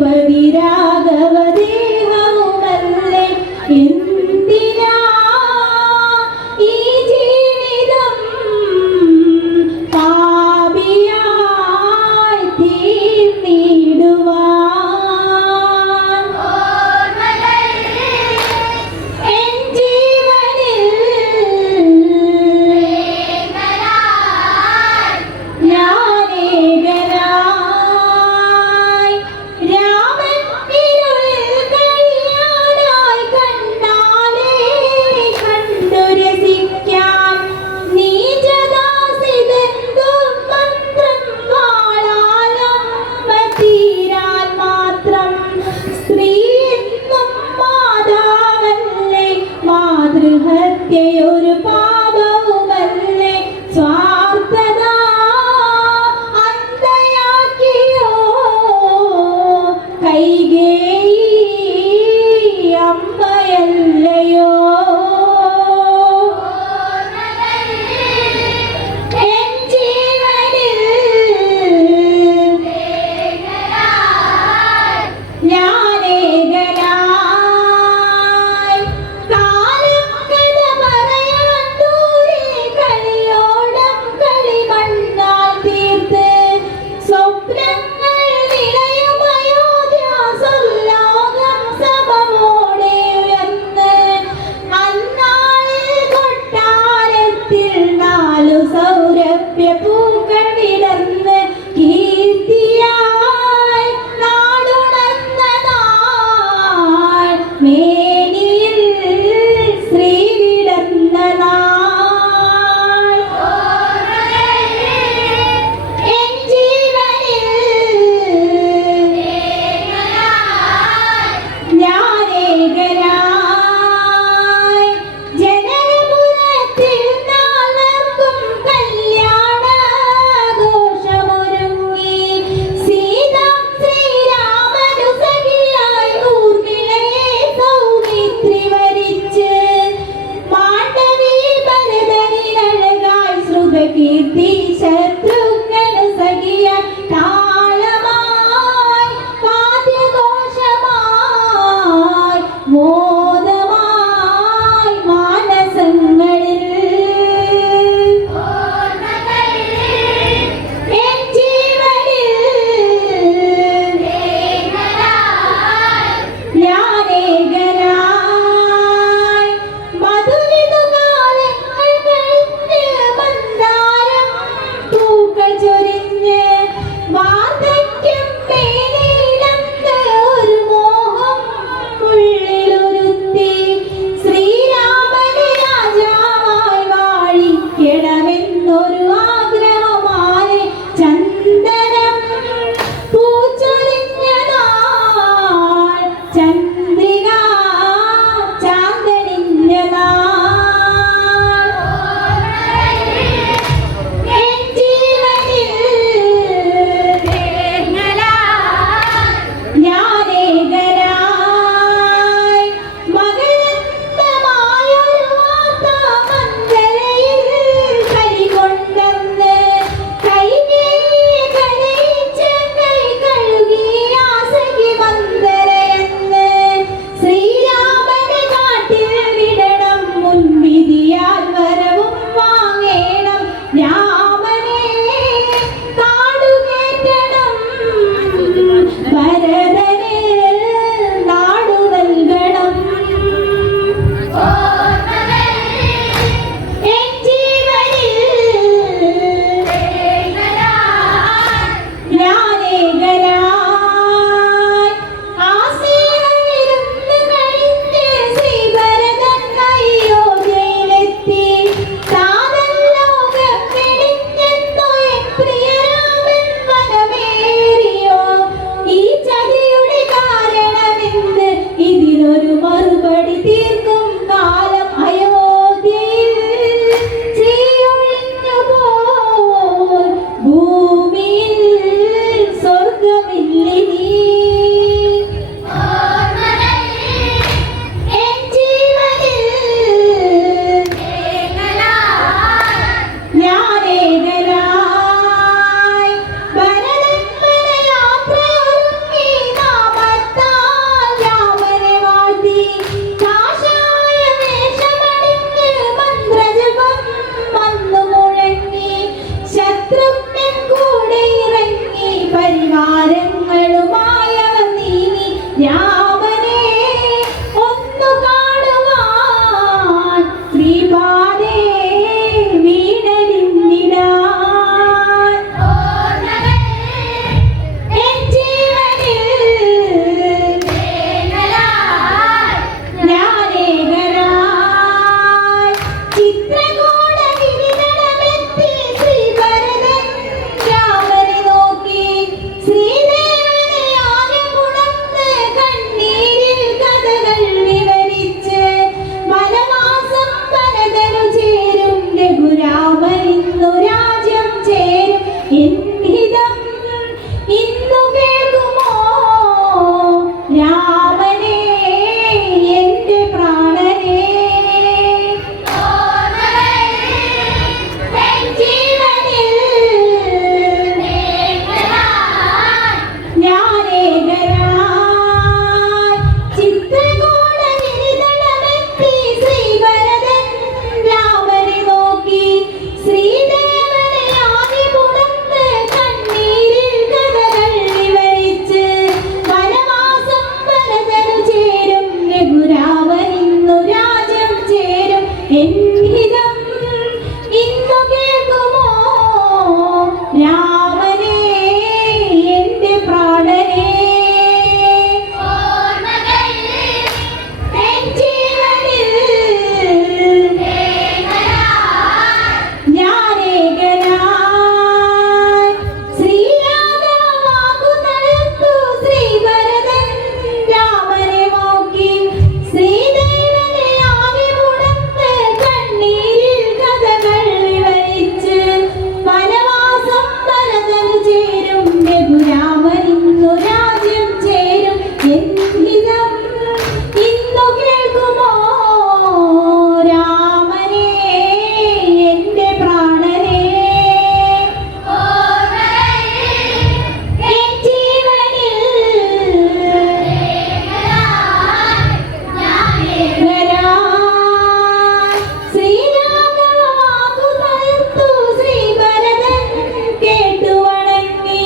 രഘുപതി രാഘവ ദേഹവുമല്ലേ എന്തിനാ ഈ ജീവിതം പാപിയായി തീർന്നിടുവാൻ എൻ ജീവനിൽ ഞാനേകനായി രാമൻ ഇരുളിൽ കഴിയാനായി കണ്ടാലേ കണ്ടു രസിക്കാൻ നീചദാസിതെന്തും മന്ത്രം വാളാലമ്മ തീരാൻ മാത്രം സ്ത്രീ എന്നും മാതാവല്ലേ മാതൃഹത്യയൊരു പാപവുമല്ലേ സ്വാർത്ഥത അന്തയാക്കിയോ കൈകേയി അമ്മയല്ലയോ എൻ ജീവനിൽ ഞാനേകനായി കാലം കഥ പറയാൻ ദൂരെ കളിയോടം കളിമണ്ണാൽ തീർത്ത് സ്വപ്നങ്ങൾ നിറയും അയോധ്യാസുലോകം സമമോടെ ഉയർന്ന് അന്നാളിൽ കൊട്ടാരത്തിൽ 4 സൗരഭ്യ പൂക്കൾ വിടർന്ന് കീർത്തിയായി നാടുണർന്ന നാൾ മേനിയിൽ ശ്രീ വിടർന്ന നാൾ എൻ ജീവനിൽ ഞാനേകനായി ജനനപുരത്തിൽ നാളർക്കും കല്യാണാഘോഷമൊരുങ്ങി സീത ശ്രീരാമനു സഖിയായി ഊർമിളയെ സൗമിത്രി വരിച്ച് മാണ്ഡവി ഭരതനിനഴകായി ശ്രുതകീർത്തി ശത്രുഘ്നനു സഖിയായി താളമായി വാദ്യഘോഷമായി മോദമായി മാനസങ്ങളിൽ എൻ ജീവനിൽ ഞാനേകനായി മധുരിതുകാലങ്ങൾ കഴിഞ്ഞ് മന്ദാരം പൂക്കൾ ചൊരിഞ്ഞ് വാർദ്ധക്യം മേനിലന്ന് ഒരു മോഹം ഉള്ളിലൊരുത്തി ശ്രീരാമനെ രാജാവായി വാഴിക്കണമെന്നൊരു ആഗ്രഹമാണ് ചന്ദനം പൂച്ചൊരിഞ്ഞ നാൾ ചന്ദ്രിക ചാന്തണിഞ്ഞ നാൾ എൻ ജീവനിൽ ഞാനേകനായി മകളന്തമായൊരു വാർത്ത മന്ദരയിൽ കൈകൊണ്ടെന്ന് കൈകേയി കരയിച്ച് കൈ കഴുകി ആസകി മന്ദരയെന്ന് രാമനെ ഒന്നു കാണുവാൻ ശ്രീപാദേ വീണലിന്നിടാൻ എൻ ജീവനിൽ ഞാനേകനായി ചിത്രകൂട ഗിരിതടമെത്തി ശ്രീഭരതൻ രാമനെ നോക്കി ശ്രീദേവനെ ആകെ ഉണർന്ന് കണ്ണീരിൽ കഥകൾ വിവരിച്ച് വനവാസം ഭരതനു ചേരും രഘുരാമനിന്നു രാജ്യം ചേരും എന്നിതം ഇന്നു കേൾക്കുമോ രാമനേ എന്റെ പ്രാണനേ ചിത്രകൂട ഗിരിതടമെത്തി ശ്രീഭരതൻ രാമനെ നോക്കി ശ്രീദേവനെ ആകെ ഉണർന്ന് കണ്ണീരിൽ കഥകൾ വിവരിച്ച് വനവാസം ഭരതനു ചേരും രഘുരാമനിന്നു രാജ്യം ചേരും എന്നിതം ഇന്നു കേൾക്കുമോ രാമനേ എന്റെ പ്രാണനേ എൻ ജീവനിൽ ഞാനേകനായി ശ്രീരാഘവമാകു നടത്തു ശ്രീഭരതൻ രാമനെ നോക്കി ശ്രീദേവനെ ആകെ ഉണർന്ന് കണ്ണീരിൽ കഥകൾ വിവരിച്ച് വനവാസം ഭരതനു ചേരും രഘുരാമനിന്നു രാജ്യം ചേരും എന്നിതം ഇന്നു കേൾക്കുമോ രാമനേ എന്റെ പ്രാണനേ എൻ ജീവനിൽ ശ്രീരാഘവമാകു തളർത്തു ശ്രീഭരതൻ കേട്ടു വണങ്ങി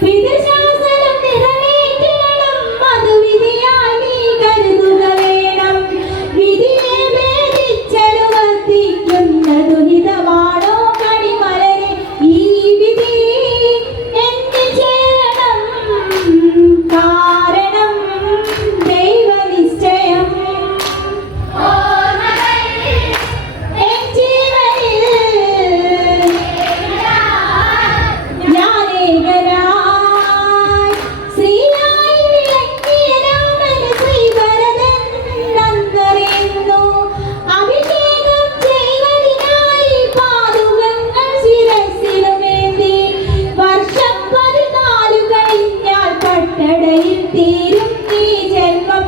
പിതൃശാസനം നിറവേറ്റിടണം മധുവിധിയായി നീ കരുതുക വേണം വിധിയെ ഭേദിച്ചനുവർത്തിക്കുന്നതു ഹിതമാണോ കണിമലരെ ഈ വിധി എന്നിൽ ചേരണം കാരണം ദൈവനിശ്ചയം എൻ ജീവനിൽ ഞാനേകനായി ശ്രീയായി വിളങ്ങിയ രാമന് ശ്രീഭരതൻ നന്ദറിയുന്നു അഭിഷേകം ചെയ്വതിനായി പാദുകങ്ങൾ ശിരസ്സിലുമേന്തി വർഷം 14 കഴിഞ്ഞാൽ പട്ടടയിൽ തീരും ഈ ജന്മം